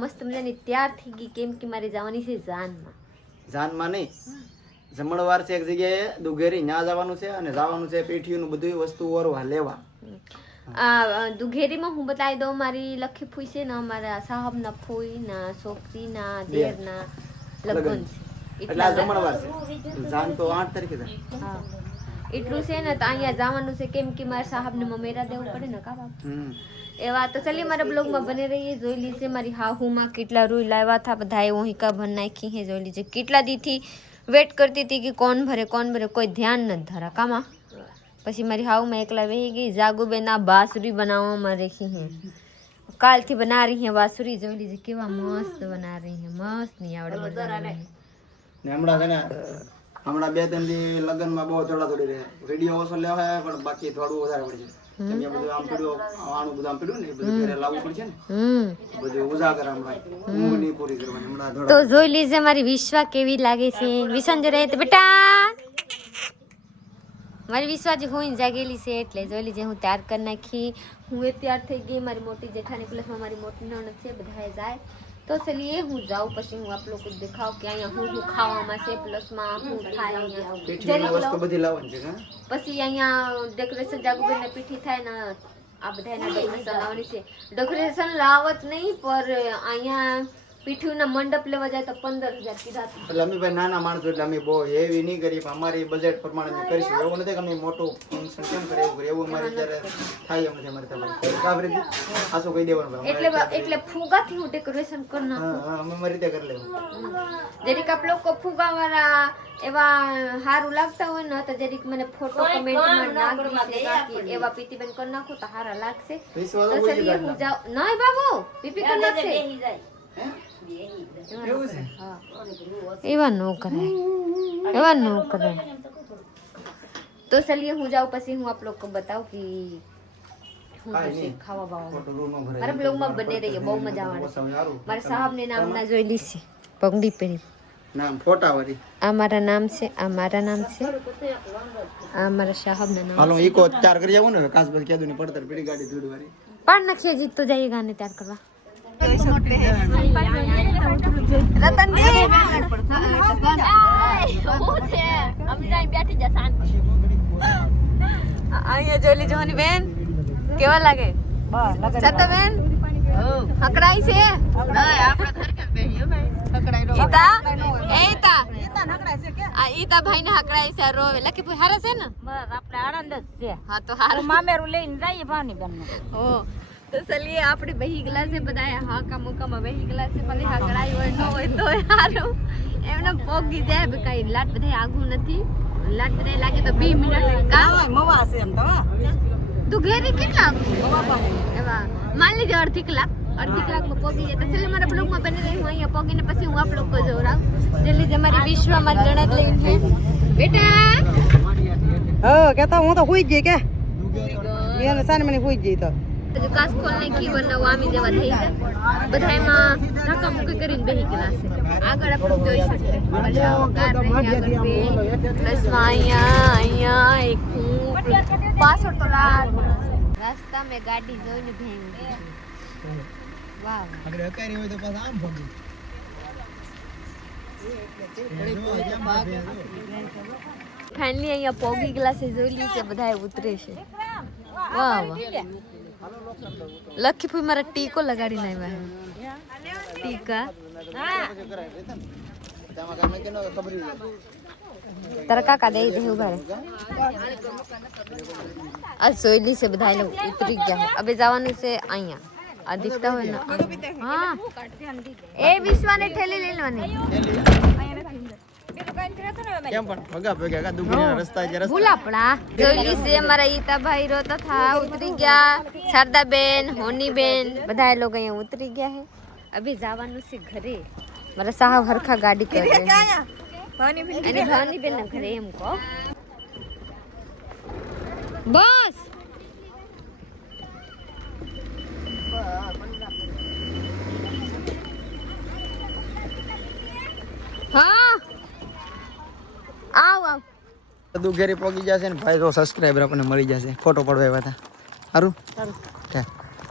મસ્ત મજાની તૈયાર થઈ ગઈ કેમ કે મારે જવાની છે જાનમાં નહીં જમણવાર છે એક જગ્યાએ દુઘેરી ત્યાં જવાનું છે અને જવાનું છે પેઠીઓનું બધી વસ્તુ ઓરવા લેવા. દુઘેરીમાં હું બતાવી દઉં મારી લખી ફૂઈ છે ને અમારા સાહબના ફૂઈના છોકરીના દેરના લગ્ન છે એટલે આ જમણવાર છે. જાન તો 8 તારીખે છે. હા એટલું છે ને તો અહીંયા જવાનું છે કેમ કે મારા સાહબને મમેરા દેવું પડે ને કા બાપ. એવા તો ચલીએ મારા બ્લોગમાં બને રહીએ. જોઈ લીજે મારી હાહુમાં કેટલા રૂઈ લાવ્યા હતા બધા એવું હિકા ભર નાખી હે. જોઈ લીજે કેટલા દીથી વેટ કરતી હતી કે કોણ ભરે કોઈ ધ્યાન નથી ધરા કામાં. પછી મારી હાહુમાં એકલા વહી ગઈ. જાગુબેન આ બાસુરી બનાવવામાં રહી હે, કાલથી બના રહી હે બાસુરી. જોઈ લીજે કેવા મસ્ત બના રહી હે, મસ્ત નહીં આવડે બનાવવાની. ને હમણાં છે ને હમણાં 2-3 દી લગનમાં બહુ થોડી રહે. વિડીયો ઓછો લેવા હે પણ બાકી થોડું વધારે પડશે. કેમ કે બધું આમ પીડ્યું આનું બધું આમ પીડ્યું ને બધું ઘરે લાવવું પડશે ને બધું ઉજાગર હમણાં ઊંઘ નહીં પૂરી કરવાની હમણાં. તો જોઈ લીજે મારી વિશ્વા કેવી લાગે છે. વિસંજ રહે તો બેટા મારી વિશ્વાજી હું જાગેલી છે એટલે જોઈ લીજે હું તૈયાર કરી નાખી. હું એ તૈયાર થઈ ગઈ. મારી મોટી જેઠાની પ્લસમાં મારી મોટી નણંદ છે બધા જાય તો ચલીએ હું જાઉં. પછી હું આપ લોકો દેખાવ કે અહીંયા હું ખાવામાં છે પ્લસમાં હું થાય અહીંયા વસ્તુ બધી લાવવાની છે. પછી અહીંયા ડેકોરેશન જાગુબેનને પીઠી થાય ને આ બધા એના ડેકોરેશન લાવવાની છે. ડેકોરેશન લાવત નહીં પર અહીંયા પીઠીના મંડપ લેવા જાય તો 15,000 કીધા. એટલે અમે ભાઈ નાના માણસો એટલે અમે બહુ એવી નહીં કરી પણ અમારી બજેટ પ્રમાણે કરીશું. એવું નથી કે અમે મોટું ફંક્શન કેમ કરે એવું અમારે ત્યારે થાય એમ નથી અમારે તમારે કાબરી આસો કહી દેવાનું એટલે ફુગાથી હું ડેકોરેશન કરી નાખું. હા અમે અમારી રીતે કરી લેવું. જરીક આપ લોકો ફુગા વાળા એવા સારું લાગતા હોય ને તો જરીક મને ફોટો કમેન્ટમાં નાખી છે એવા પીતીબેન કરી નાખો તો સારા લાગશે. તો ચલીએ હું જાઉં. નહીં બાબુ પીપી કરી નાખશે એવા નો કરે. તો ચલીએ હું જાઉં. પછી હું આપ લોકો બતાવું કે ખાવા બાવા મારા બ્લોગમાં બને રહીએ. બહુ મજા આવે. મારા સાહેબને નામ ના જોઈ લીધી પગડી પહેરી નામ ફોટા વાળી. આ મારા નામ છે, આ મારા નામ છે, આ મારા સાહેબના નામ. હાલો ઈકો તૈયાર કરી આવું ને કાસ બસ કેદું ની પડતર પીડી ગાડી ધૂડ વાળી પાડ નાખીએ જીત તો જઈએ ગાને તૈયાર કરવા. અહીંયા જોઈ લીજો બેન કેવા લાગે છતા બેન હકડાઈ છે. ઈતા ભાઈ ને હકડાઈ છે રોવે લકી ભાઈ હારે છે ને આપણે આનંદ જ છે. હા તો હાર મામેરું લઈને જઈએ ભાવની બેન. હો તો ચલીએ આપણે બહી ગલા છે બધા હાકા મુકામાં બહી ગલા છે. ભલે હકડાઈ હોય ન હોય તો હારું એમને પોગી જાય બે કઈ લાટ બધા આગું નથી. લાટ બધા લાગે તો 2 મિનિટ કામ મવા છે એમ તો તું ઘેરી કેટલા એવા માન લીજે અડધી કલાકમાં પોગી જાય. તો ચલે મારા બ્લોગમાં બની રહી. હું અહીંયા પોગીને પછી હું આપ લોકો જોરાવ. જલ્દી જે મારી વિશ્વા મારી નણદ લઈને બેટા કેતા હું તો હુઈ જ ગઈ કે એને સાને મને હુઈ જ ગઈ તો જો કાસ ખોલ નાખી વરના આમી જેવા થઈ જાય બધા એમાં ધક્કા મુક્કી કરીને બેહી ગયેલા છે. આગળ આપણે જોઈ શકીએ અહીંયા એક પાછળ તો રસ્તા મેં ગાડી જોઈને ભેંગી. વાહ આગળ હકારી હોય તો પાછા આમ ફોગી ફાઇનલી અહીંયા પોગી ગયેલા છે. જોઈ લી છે બધા ઉતરે છે. વાહ વાહ લકી ફૂઈ મારા ટીકો લગાડીને આવ્યા છે. ટીકા તારા કાકા દઈ દે ઉભા રહે. આ જોઈ લી છે બધા ઉતરી ગયા. હવે જવાનું છે અહીંયા આ દીકતા હોય ને. હા એ વિશ્વાને ઠેલી લઈ લેવાની કેમ પણ ભગા ભગા દુગરીના રસ્તા જે રસ્તા ભૂલાપડા જોઈ લી છે. મારા ઈતાભાઈ રોતા થા ઉતરી ગયા. શારદાબેન હોનીબેન બધા એ લોકો અહીંયા ઉતરી ગયા હે. અભી જવાનું છે ઘરે. મારા સાહબ હરખા ગાડી કરે અને ભાવનીબેન ના ઘરે એમ કહો બસ. હા આવ દુઘેરી પોગી જશે ને ભાઈ તો સબસ્ક્રાઇબર આપણને મળી જશે. ફોટો પડવા આવ્યા હતા. સારું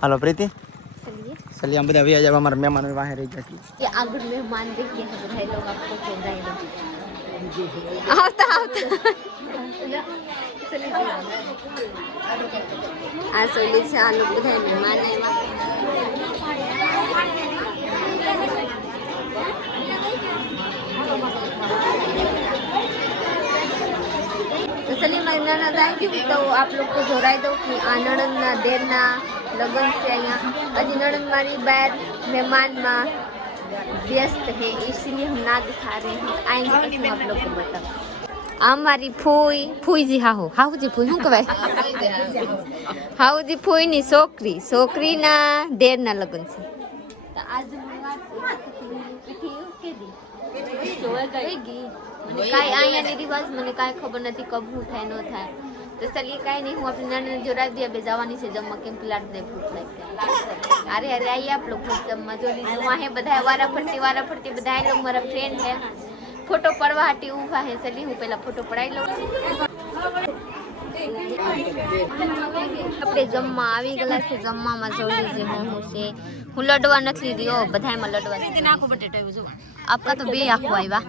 હાલો પ્રીતિ चलिए हम બધા વ્યા જવા અમારા મહેમાનો વાહે રહી ગયા છે ये आगुड़ मेहमान देखिए हम भाई लोग आपको चौराहे આવતા આ સોલી છે આ લોકો બધા મહેમાન આવ્યા तो चलिए मैं ननद आएंगी तो आप लोग को जोड़ाई दो कि ननद देर ना लगन से यहाँ अजी ननद मारी बैर मेहमान में व्यस्त है इसीलिए हम ना दिखा रहे हैं आएंगे तो हम आप लोग को बताओ हमारी फूई जी हाहू जी फूई શું કહેવાય હાહુ જી ફૂઈ ની છોકરી ના દેર ના લગન છે તો આજ મને કાંઈ અહીંયાની રિવાજ મને કાંઈ ખબર નથી કબ હું થાય ન થાય તો ચલીએ કાંઈ નહીં હું अपनी ननद जोड़ा दिया बे जवानी से जम्मा केम पिलाट दे भूख लग अरे अरे आइए आप लोग जम्मा जो लीजिए वहाँ है बधाई वारा फरती बधाई लोग मेरा फ्रेंड है फोटो पड़वा हटी ऊभा है चलिए हूँ पहला फोटो पढ़ाई लो આપણે જમવા આવી ગયેલા છે જમવામાં જોઈ લીજે હું છે હું લડવા નથી લીધી ઓ બધાયમાં લડવા છે નાખો બટેટા એવું જો આપકા તો બે આખો આવ્યા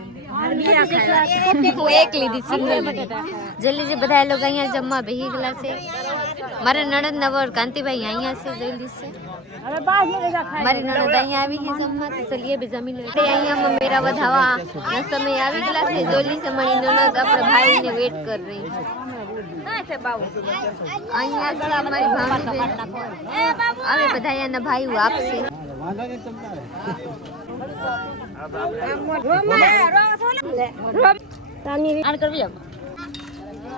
હું એક લીધી સિંગલ જલ્દી જે બધા લોકો અહીંયા જમવા બેહી ગયેલા છે મારા નણંદ નવર કાંતિભાઈ અહીંયા છે જોઈ લીધે મારી નણંદ અહીંયા આવી છે જમવા તો ચલીએ બે જમી લે અહીંયા મેરા વધાવા ના સમય આવી ગયેલા છે જોઈ લીધે મારી નણંદ આપણે ભાઈને વેટ કરી રહી છે અહીંયા આગળ અમારી ભાવની બેન હવે બધા અહીંયાના ભાઈઓ આપશે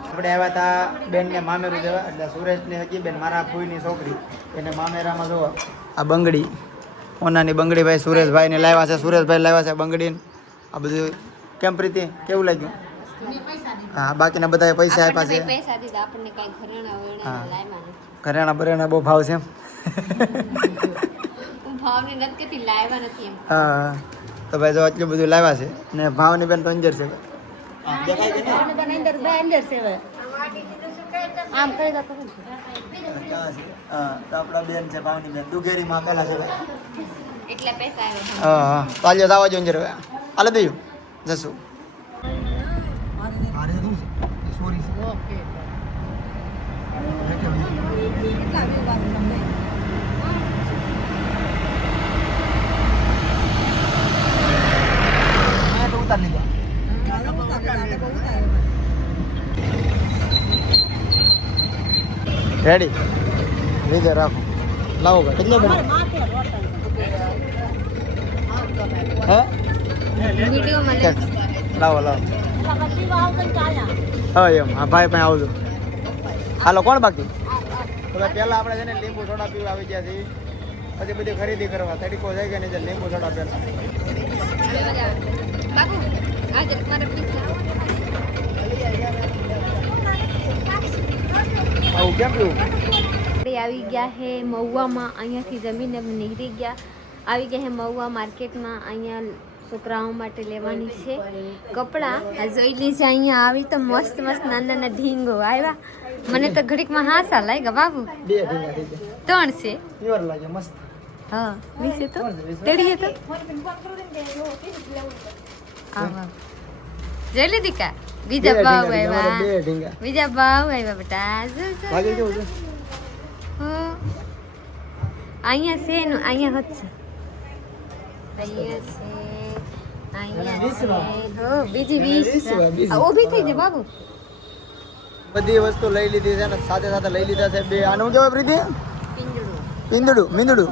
આપણે આવ્યા હતા બેન ને મામેરું દેવા એટલે સુરેશ ને હકી બેન મારા ફૂઈની છોકરી એને મામેરામાં જોવા આ બંગડી ઓનાની બંગડી ભાઈ સુરેશભાઈ ને લાવ્યા છે સુરેશભાઈ લાવ્યા છે બંગડી આ બધું કેમ પ્રીતિ કેવું લાગ્યું હા બાકીના બધા પૈસા આપ્યા છે ઘરેણા બરેણા બહુ ભાવ છે હા તો ભાઈ જો આટલું બધું લાવ્યા છે ને ભાવની બેન તો અંજર છે આપડા બેન છે ભાવની બેન દુગેરી માં પેલા છે હા પાલ્યો આવા જો અંજર હાલે દઈયું જશું રેડી લીધે રાખો લાવો ભાઈ કેટલો બને હે લાવો હા એમ હા ભાઈ પાસે આવજો હાલો કોણ બાકી તો પહેલા આપણે છે ને લીંબુ સોડા પીવા આવી ગયા છીએ પછી બધી ખરીદી કરવા તડીકો જાય કે નહીં લીંબુ સોડા પહેલા આવું કેમ પીવું આવી ગયા હે મહુવામાં અહીંયાથી જમીને નીકળી ગયા આવી ગયા હે મહુવા માર્કેટમાં અહીંયા છોકરાઓ માટે લેવાની છે કપડાં જોઈ લીધે અહીંયા આવી તો મસ્ત મસ્ત નાના નાના ઢીંગો આવ્યા મને તો ઘડીકમાં હાસા લાગ્યા બાબુ બે ઢીંગા થઈ ગયા 3 છે પ્યોર લાગે મસ્ત હા વિશે તો તેડીએ તો જોઈ લીધી કા બીજા ભાવ આવ્યા બીજા ભાવ આવ્યા બેટા લાગે કેવું છે અહીંયા છે ને અહીંયા હદ છે અહીંયા છે બીજી 20 ઊભી થઈ જાય બાબુ બધી વસ્તુ લઈ લીધી છે ને સાથે સાથે લઈ લીધા છે બે આનું કેવાય પ્રીતિ મીંદડું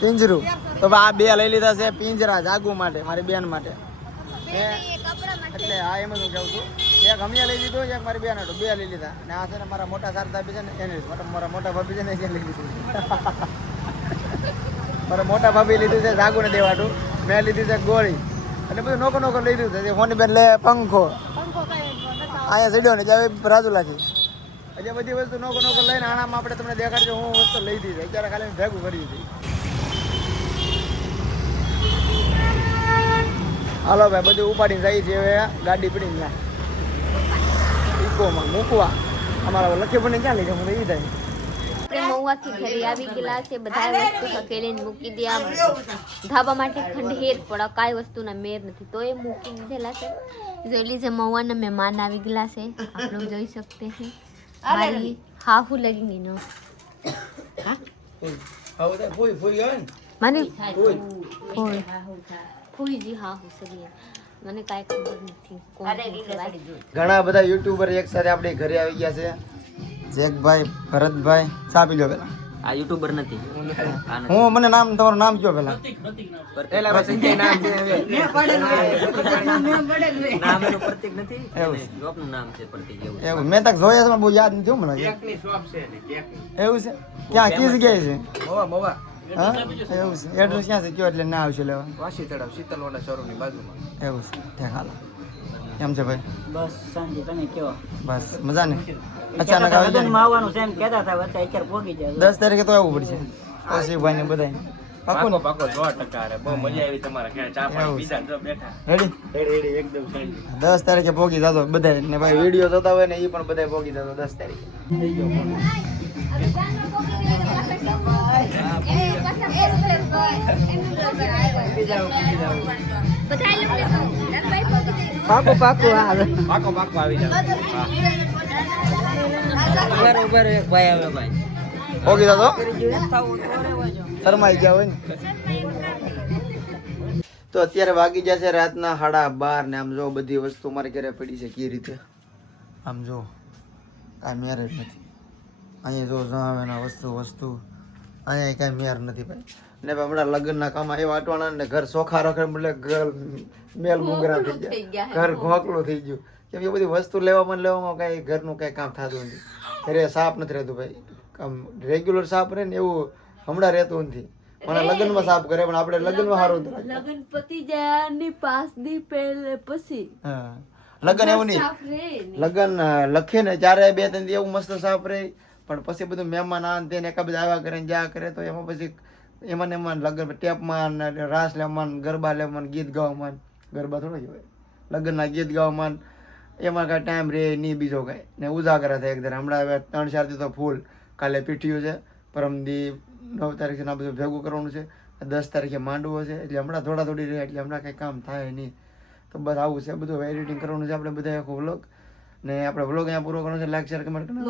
પિંજરું તો આ બે લઈ લીધા છે પિંજરા જાગુ માટે મારી બેન માટે એટલે હા એમ જ હું કહું છું એક અમે લઈ લીધું એક મારી બેન હતું બે લઈ લીધા ને આ છે ને મારા મોટા શારદા બી છે ને એને મારા મોટા ભાભી છે ને એને લઈ લીધું મારા મોટા ભાભી લીધું છે જાગુ ને દેવાટું મેં લીધી છે ગોળી એટલે બધું નોકો લઈ દીધું છે હોની બેન લે પંખો અહીંયા ચડ્યો ને ત્યાં રાજુલાથી એટલે બધી વસ્તુ નોકો લઈને આણામાં આપણે તમને દેખાડજો હું વસ્તુ લઈ દીધી અત્યારે ખાલી ભેગું કરી હતી હાલો ભાઈ બધું ઉપાડીને જાય છે હવે ગાડી પડીને ત્યાં ઇકોમાં મૂકવા અમારા લખી બને ક્યાં લઈ જાઉં એ થાય આપણે મહુવાથી ઘરે આવી ગયેલા છે. બધા વસ્તુ હકેલીને મૂકી દે. આમ ધાબા માટે ખંડેર પણ કાંઈ વસ્તુના મેર નથી તો એ મૂકી દીધેલા છે. જોઈ લીજે મહુવાના મહેમાન આવી ગયેલા છે. આપ લોગ જોઈ શકતે હે. મારી હાહુ લગી નો મને ફૂઈજી હાહુ સરી મને કાંઈ ખબર નથી. ઘણા બધા યુટ્યુબર એક સાથે આપણે ઘરે આવી ગયા છે. જેકભાઈ, ભરતભાઈ, ચા પી લો પેલા. આ યુટ્યુબર નથી. હું મને નામ તમારું નામ કયો પેલા. પેલા સંજય નામ છે. નામ એનું પ્રતીક નથી. શોપનું નામ છે પ્રતીક એવું. એવું મેં તક જોયા છે પણ બહુ યાદ નથી મને. કેકની શોપ છે ને કેકની. એવું છે ક્યાં કઈ જગ્યાએ છે? મોવા હા એવું છે. એડ્રેસ ક્યાં છે કયો એટલે ના આવશે લેવા. વાસી તળાવ શીતલવાડા શોરૂમની બાજુમાં. એવું છે ત્યાં હાલો. કેમ છે ભાઈ? બસ શાંતિ. તમે કયો? બસ મજા ને. અચાનક આવી જાય. આવવાનું છે એમ કહેતા હતા વચ્ચે અત્યારે પોગી જાય. 10 તારીખે તો આવવું પડશે. ઓશીભાઈ ને બધાય. પાકો ને? પાકો 100% રે. બહુ મજા આવી તમારા ઘરે ચા પાણી પીધા જો બેઠા. રેડી? રેડી એકદમ શાંતિ. 10 તારીખે પોગી જાતો બધાય ને ભાઈ વિડિયો જોતા હોય ને એ પણ બધાય પોગી જાતો 10 તારીખે. પાકો પાકો હાલે. પાકો આવી જાવ. બરાબર એક ભાઈ આવે ભાઈ. પોગી જાતો શરમાઈ ગયા હોય ને. તો અત્યારે વાગી જશે રાતના 12:30 ને આમ જો બધી વસ્તુ મારી ઘરે પડી છે કઈ રીતે. આમ જો કાંઈ મેર જ નથી. અહીંયા જો જણાવેના વસ્તુ અહીંયા કાંઈ મેર નથી ભાઈ. ને હમણાં લગ્નના કામ એવા અટવાના ને ઘર ચોખા રખે એટલે ઘર મેલ મુંગરા થઈ ગયા. ઘર ઘોકલું થઈ ગયું. કેમ કે બધી વસ્તુ લેવામાં કાંઈ ઘરનું કાંઈ કામ થતું નથી. ઘરે સાફ નથી રહેતું ભાઈ. આમ રેગ્યુલર સાફ રહે ને એવું હમણાં રહેતું નથી. મને લગ્નમાં સાફ કરે પણ આપણે લગ્નમાં સારું લગન પતી જાય ને 5 દી પહેલે પછી હા લગ્ન એવું નહીં. લગ્ન લખે ને ત્યારે 2-3 દી એવું મસ્ત સાફ રહે પણ પછી બધું મહેમાન આ ને એકા બધા આવ્યા કરે ને જ્યાં કરે તો એમાં પછી એમાં લગ્ન ટેપમાં રાસ લેવામાં ગરબા લેવામાં ગીત ગાવામાં ગરબા થોડો હોય લગ્નના ગીત ગાવામાં એમાં કાંઈ ટાઈમ રહે નહીં બીજો કાંઈ ને ઉજાગરા થાય એકદમ. હમણાં હવે 3-4 દી તો ફૂલ. કાલે પીઠિયું છે, પરમદી 9 તારીખે આ બધું ભેગું કરવાનું છે, 10 તારીખે માંડવો છે એટલે હમણાં થોડી રહે એટલે હમણાં કંઈ કામ થાય નહીં. તો બસ આવું છે બધું એડિટિંગ કરવાનું છે આપણે બધા આખો વ્લોગ ને આપણે વ્લોગ અહીંયા પૂરો કરવાનો છે. લાઈક શેર કમેન્ટ કરવાનું.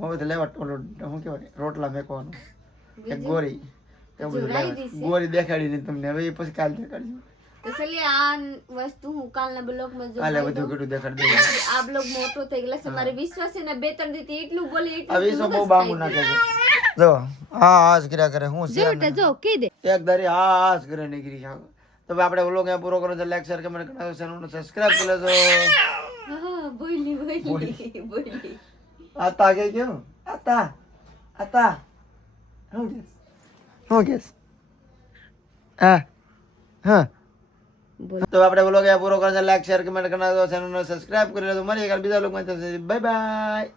મોવાથી લેવા શું કહેવાય રોટલા મેકવાનું એક ગોરી એવું બધું લાવ્યા. ગોરી દેખાડી નહીં તમને હવે એ પછી કાલ દેખાડજો. તો ચલિए આ વસ્તુ હું કાલના બ્લોગમાં જો કાલે બધું કેટલું દેખાડી દઉં. આ બ્લોગ મોટો થઈ ગયો છે મારે વિશ્વાસ છે ને 2-3 દી એટલું બોલી આ વિશ્વ બહુ બાંગુ નાખે છે. જો હા કર્યા કરે હું છે જો કી દે એક ધારી હા કરે નીકળી જાવ. તો આપણે વ્લોગ અહીંયા પૂરો કરો છે. લાઈક શેર કમેન્ટ કરો ચેનલને સબસ્ક્રાઇબ કરી લેજો. હા બોલી આતા કે કેમ આતા હું કેસ હા તો આપણે વ્લોગ અહીંયા પૂરો કરો છે. લાઈક શેર કમેન્ટ કરી નાખો ચેનલને સબસ્ક્રાઇબ કરી લેજો. મળીએ કાલે બીજા વ્લોગમાં. Bye bye.